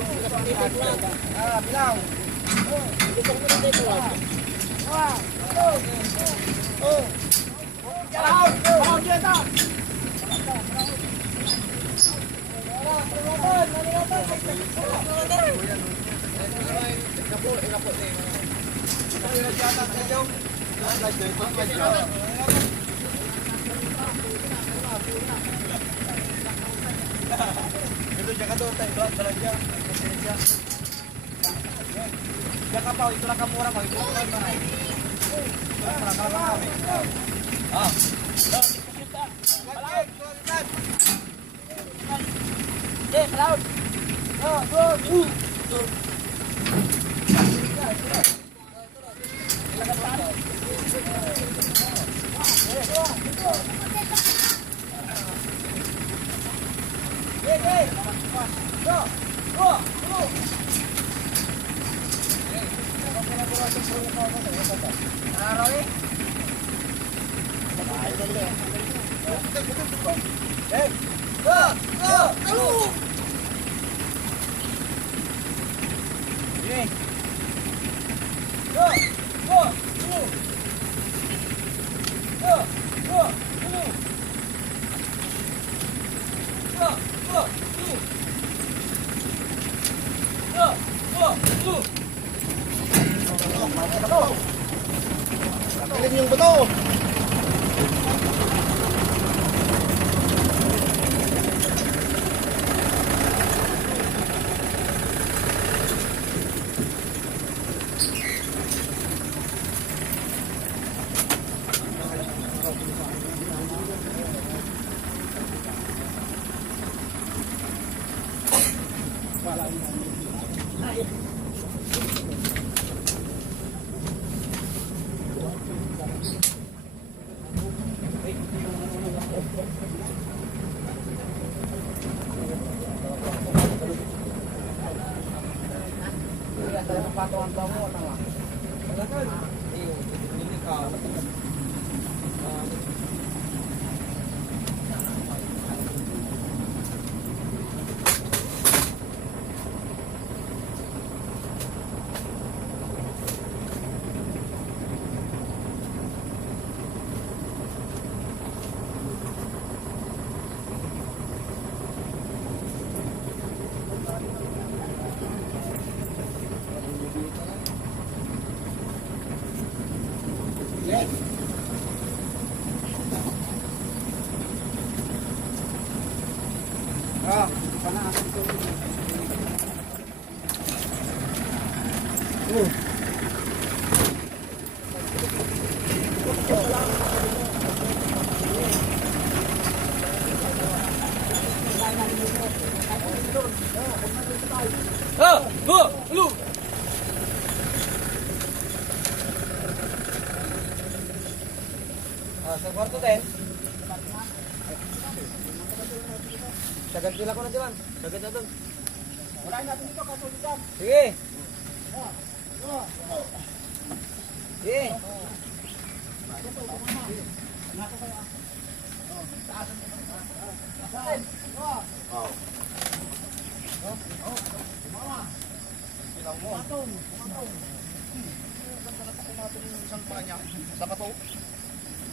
Bilang. Itu jaga tuh, tembak belanja. Jaga pau, itulah kamu orang pau, itu kan mana? Ah. Laut. Galing yung bato. Patuan kamu apa? Ini kau. Lu. Sa kwarto din. Sagad sila ko na diyan. Sagad na doon. Wala natin dito katulitan. Sige. Sige. Sa pato.